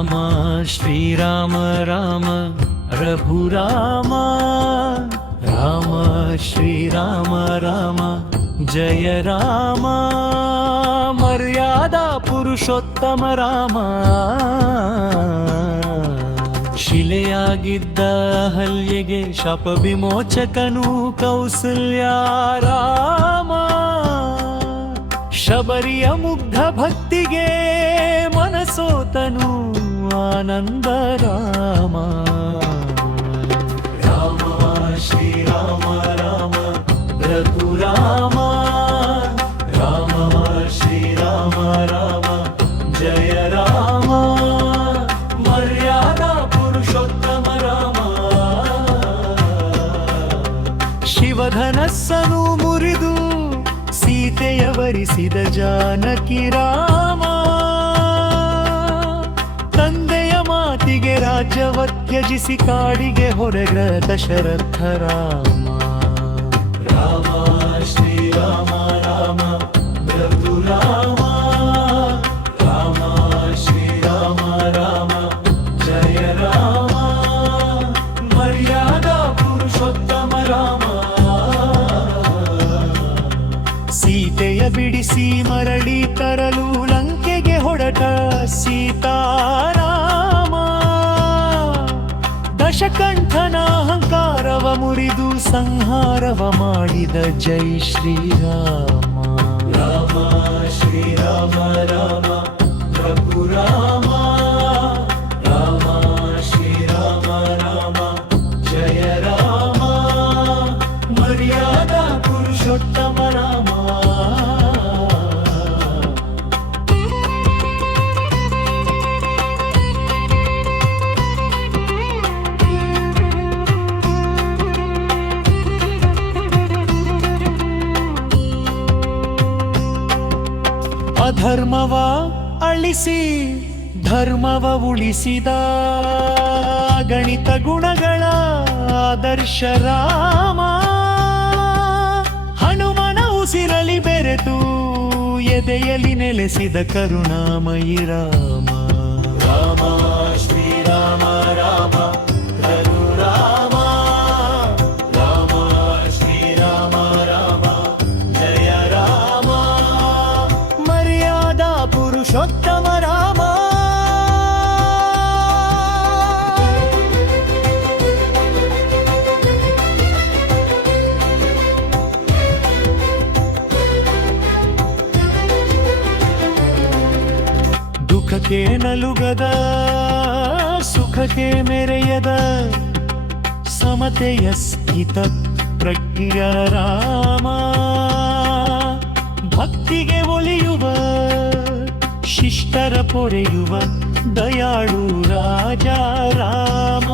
ರಾಮ ಶ್ರೀರಾಮ ರಾಮ ರಘುರಾಮ ರಾಮ ಶ್ರೀರಾಮ ರಾಮ ಜಯ ರಾಮ ಮರ್ಯಾದಾ ಪುರುಷೋತ್ತಮ ರಾಮ ಶಿಲೆಯಾಗಿದ್ದ ಹಲ್ಯೆಗೆ ಶಾಪ ವಿಮೋಚಕನು ಕೌಸಲ್ಯ ರಾಮ ಶಬರಿಯ ಮುಗ್ಧ ಭಕ್ತಿಗೆ ಮನಸೋತನು ಆನಂದ ರಾಮ ರಾಮ ಶ್ರೀರಾಮ ರಾಮ ರಘುರಾಮ ರಾಮ ಶ್ರೀರಾಮ ರಾಮ ಜಯ ರಾಮ ಮರ್ಯಾದಾ ಪುರುಷೋತ್ತಮ ರಾಮ ಶಿವಧನಸ್ಸನು ಮುರಿದು ಸೀತೆಯ ವರಿಸಿದ ಜಾನಕಿ ರಾಮ ತಂದೆಯ ಮಾತಿಗೆ ರಾಜ್ಯವ ತ್ಯಜಿಸಿ ಕಾಡಿಗೆ ಹೊರಗ ದಶರಥ ರಾಮ ರಾಮ ಶ್ರೀರಾಮ ರಾಮ ರಘುರಾಮ ರಾಮ ಶ್ರೀರಾಮ ರಾಮ ಜಯ ರಾಮ ಮರ್ಯಾದಾ ಪುರುಷೋತ್ತಮ ರಾಮ ಸೀತೆಯ ಬಿಡಿಸಿ ಮರಳಿ ತರಲು ಲಂಕೆಗೆ ಹೊರಟ ಸೀತಾರಾಮ ದಶಕಂಠನ ಅಹಂಕಾರವ ಮುರಿದು ಸಂಹಾರವ ಮಾಡಿದ ಜೈ ಶ್ರೀರಾಮ ರಾಮ ಶ್ರೀರಾಮ ರಾಮ ರಘುರಾಮ ರಾಮ ಶ್ರೀರಾಮ ರಾಮ ಜಯ ರಾಮ ಮರ್ಯಾದಾ ಪುರುಷೋತ್ತಮ ರಾಮ ಅಧರ್ಮವ ಅಳಿಸಿ ಧರ್ಮವ ಉಳಿಸಿದ ಗಣಿತ ಗುಣಗಳ ಆದರ್ಶ ರಾಮ ಹನುಮನ ಉಸಿರಲಿ ಬೆರೆತು ಎದೆಯಲ್ಲಿ ನೆಲೆಸಿದ ಕರುಣಾಮಯಿ ರಾಮ ರಾಮ ಶ್ರೀರಾಮ ರಾಮ ರಘುರಾಮ ರಾಮ ಶ್ರೀರಾಮ ರಾಮ ಜಯ ರಾಮ ಮರ್ಯಾದಾ ಪುರುಷೋತ್ತಮ ರಾಮ ದುಃಖಕ್ಕೆ ನಲುಗದ ಸುಖಕ್ಕೆ ಮೆರೆಯದ ಸಮತೆಯ ಸ್ಥಿತ ಪ್ರಜ್ಞೆಯ ರಾಮ ಭಕ್ತಿಗೆ ಒಲಿಯುವ ಶಿಷ್ಟರ ಪೊರೆಯುವ ದಯಾಳು ರಾಜ ರಾಮ